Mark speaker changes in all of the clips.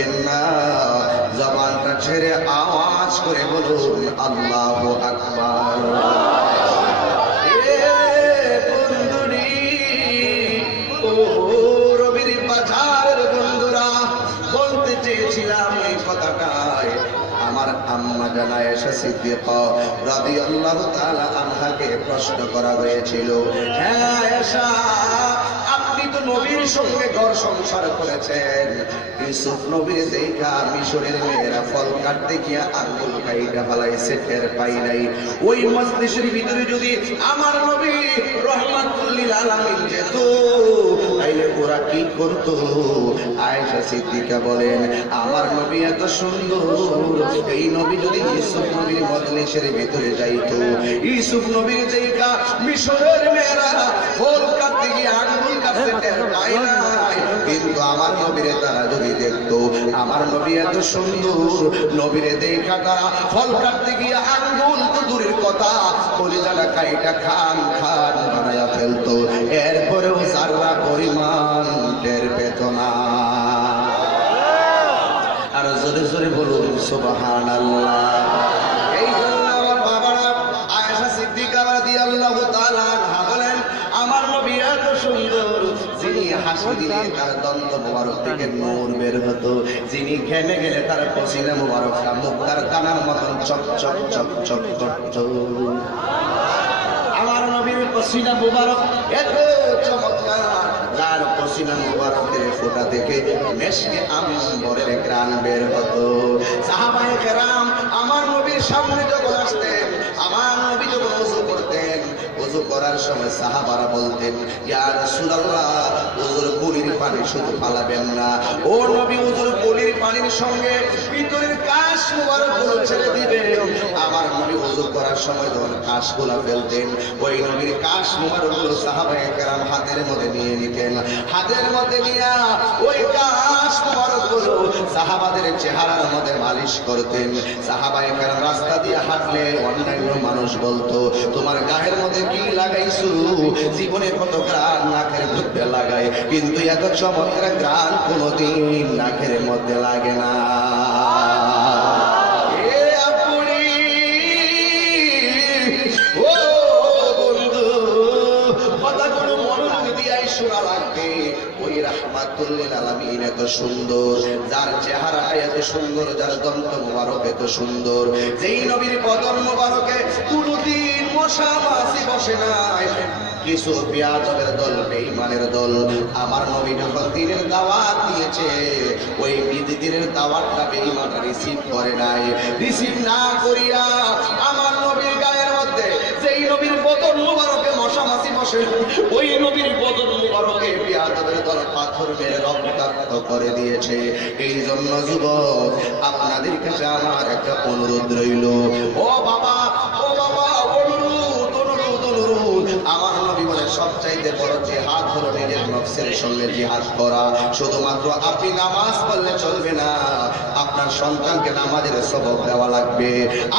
Speaker 1: করেন না। জবানটা ছেড়ে আওয়াজ করে বলুন, আল্লাহ আকবার। আমার আম্মা জানা এসে আনহাকে প্রশ্ন করা হয়েছিল হ্যাঁ এসা নবীর সঙ্গে ঘর সংসার করেছেন। ইউসুফ নবীর দেখা মিশরের মেয়েরা ফল কাটতে গিয়া আঙ্গুল কাইটা ফালাইছে টের পাই নাই। ওই মজলিসের ভিতরে যদি আমার নবী রহমাতুল্লিল আলামিন যেত, তাইলে ওরা কি করত? আয়েশা সিদ্দিকা বলেন, আমার নবী এত সুন্দর। এই নবী যদি ইউসুফ নবীর মজলিসের ভিতরে যাইতো, ইউসুফ নবীর দেখা মিশরের মেয়েরা ফল কাটতে গিয়ে আঙ্গুল নাই কিন্তু আমার নবীরে তারা যদি দেখতো, আমার নবী এত সুন্দর। নবীরে দেখা তারা, ফল কাটতে গিয়ে আঙ্গুল তো দূরের কথা। কলিজাটা কাইটা খান খান বানায়া ফেলতো। এরপরেও সাররা পরিমাণ টের পেত আর জোরে জোরে বলুন সুবাহান এই হাসি তার দন্ত মোবারক থেকে নূর বের হতো। যিনি ঘেমে গেলে তার পসিনা মোবারকটা মুক্তার দানার মতন চক চক চক চক করত। আমার নবীর পসিনা মুবারক এত চমৎকার, যার পসিনা মুবারকের ফোঁটা থেকে মেশকে আম্বরের গ্রান বের হতো। সাহাবায়ে কেরাম, আমার নবীর সামনে যখন আসতেন, আমার নবী যখন করতেন ওযু করার সময় সাহাবারা বলতেন, ইয়া রাসূলুল্লাহ, ওযুর কুলির পানি শুধু ফালাবেন না। ও নবী, ওযুর কুলির পানির সঙ্গে ভিতরের কাশ মুবারক ছেড়ে দিবেন। আমার নবী ওযু করার সময় যখন কাশগুলো ফেলতেন, ওই নবীর কাশ মুবারকগুলো সাহাবায়ে কেরাম হাতের মধ্যে নিয়ে নিতেন। হাতের মধ্যে নিয়ে ওই কাশ মুবারকগুলো সাহাবাদের চেহারার মধ্যে মালিশ করতেন। সাহাবায়ে কেরাম রাস্তা দিয়ে হাঁটলে অন্যান্য মানুষ বলতো, তোমার গায়ের মধ্যে কি লাগাইছো। জীবনে কত গ্রান নাকের মধ্যে লাগাই, কিন্তু এত চমৎকার গ্রান কোনোদিন নাকের মধ্যে লাগে না। কিছু পেঁয়াজের দল বেঈমানের দল। আমার নবী যখন দিনের দাওয়াত দিয়েছে, ওই দিনের দাওয়াতটা বেঈমানরা রিসিভ করে নাই। রিসিভ না করিয়া আমার নবীর গায়ের মধ্যে যেই নবীর বদন মুবারকে মশা মাছি বসে ওই নবীর বদন মুবারকে পেঁয়াজের দল পাথর মেরে রক্তাক্ত করে দিয়েছে। এই জন্য যুবক, আপনাদের কাছে আমার একটা অনুরোধ রইল। ও বাবা শুধুমাত্র আপনি নামাজ পড়লে চলবে না, আপনার সন্তানকে নামাজের সবক দেওয়া লাগবে।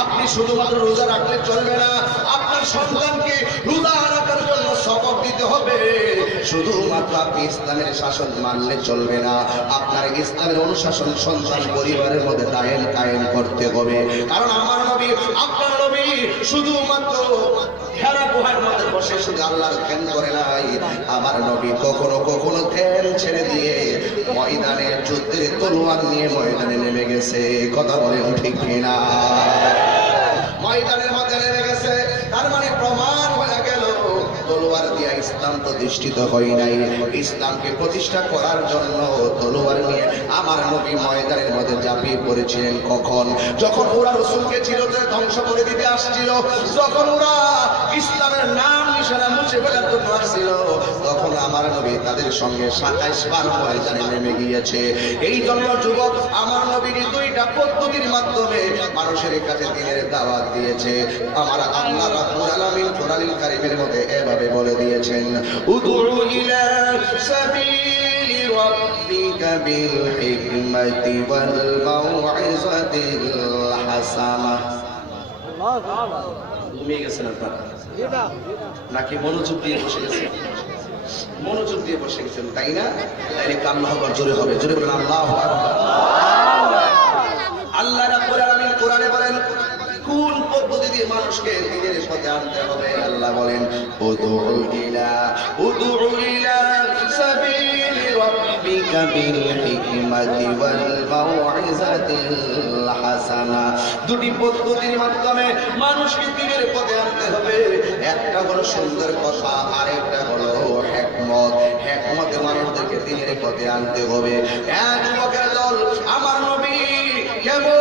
Speaker 1: আপনি শুধুমাত্র রোজা রাখলে চলবে না, আপনার সন্তানকে শুধুমাত্র আপনি ইসলামের শাসন মানলে চলবে না। আপনার ইসলামের অনুশাসন সন্তান পরিবারের মধ্যে দায়েম কায়েম করতে হবে। কারণ আমার নবী, আপনার নবী শুধুমাত্র শুধু আল্লাহর কথা বলেন ঠিক কিনা? ময়দানের মধ্যে নেমে গেছে তার মানে প্রমাণ হয়ে গেল তলোয়ার দিয়া ইসলাম প্রতিষ্ঠিত হয় নাই। ইসলামকে প্রতিষ্ঠা করার জন্য তলোয়ার নিয়ে আমার নবী ময়দানের মধ্যে ঝাঁপিয়ে পড়েছিলেন কখন? যখন ওরা রসুলকে চিরতরে ধ্বংস করে দিতে আসছিল, যখন ওরা ইসলামের নাম নিশানা মুছে ফেলার জন্য আসছিল, তখন আমার নবী তাদের সঙ্গে সাতাইশ বার ময়দানে নেমে গিয়েছে। এই জন্য যুবক, আমার নবীর দুইটা পদ্ধতির মাধ্যমে মানুষের কাছে দিনের দাওয়াত দিয়েছে। আমার আল্লাহ রাব্বুল আলামিন কোরআনুল কারীমের মধ্যে এভাবে বলে দিয়েছেন নাকি মনোযোগ তাই না? হবে। বলেন আল্লাহ রাব্বুল আলামিন কোরআনে বলেন দিয়ে মানুষকে পথে আনতে হবে, আল্লাহ বলেন দুটি পদ্ধতির মাধ্যমে মানুষকে দিনের পথে আনতে হবে। একটা হলো সুন্দর কথা, আরেকটা হলো হেকমত। হেকমতে মানুষদেরকে দিনের পথে আনতে হবে। এক যুবকের দল, আমার নবী কেমন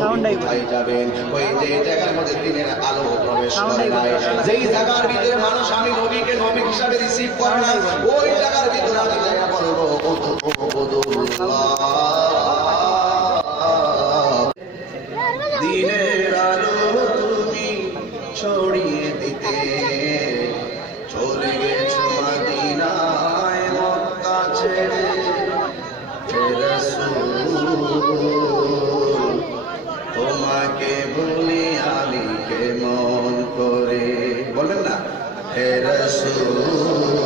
Speaker 1: কোথায় যাবেন? ওই যে জায়গার মধ্যে দিনের আলো প্রবেশ করে নাই যেই জায়গার ভিতরে মানুষ আমি নবীকে নবী হিসাবে রিসিভ করে না ওই জায়গার ভিতরে আমি বলব দিনের আলো তুমি ছড়িয়ে দিতে। চলে গেছো মদিনায় মক্কা ছেড়ে। রাসূল, তোমাকে বলি আমি কেমন করে। বলেন না হে রসুল।